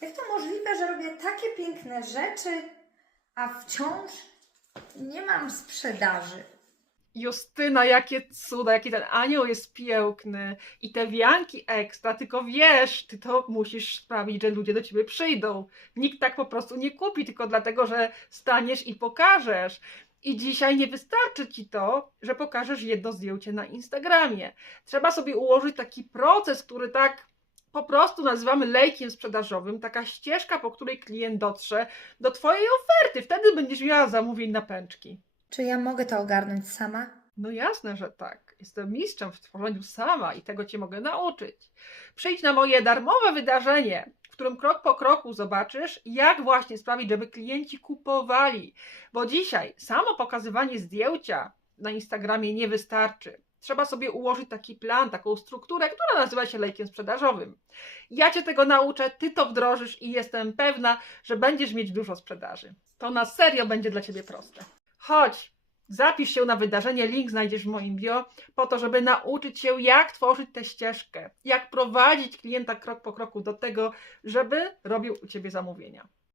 Jak to możliwe, że robię takie piękne rzeczy, a wciąż nie mam sprzedaży? Justyna, jakie cuda, jaki ten anioł jest piękny i te wianki ekstra, tylko wiesz, ty to musisz sprawić, że ludzie do ciebie przyjdą. Nikt tak po prostu nie kupi, tylko dlatego, że staniesz i pokażesz. I dzisiaj nie wystarczy ci to, że pokażesz jedno zdjęcie na Instagramie. Trzeba sobie ułożyć taki proces, który tak po prostu nazywamy lejkiem sprzedażowym, taka ścieżka, po której klient dotrze do twojej oferty. Wtedy będziesz miała zamówień na pęczki. Czy ja mogę to ogarnąć sama? No jasne, że tak. Jestem mistrzem w tworzeniu sama i tego cię mogę nauczyć. Przyjdź na moje darmowe wydarzenie, w którym krok po kroku zobaczysz, jak właśnie sprawić, żeby klienci kupowali. Bo dzisiaj samo pokazywanie zdjęcia na Instagramie nie wystarczy. Trzeba sobie ułożyć taki plan, taką strukturę, która nazywa się lejkiem sprzedażowym. Ja cię tego nauczę, ty to wdrożysz i jestem pewna, że będziesz mieć dużo sprzedaży. To na serio będzie dla ciebie proste. Chodź, zapisz się na wydarzenie, link znajdziesz w moim bio, po to, żeby nauczyć się, jak tworzyć tę ścieżkę, jak prowadzić klienta krok po kroku do tego, żeby robił u ciebie zamówienia.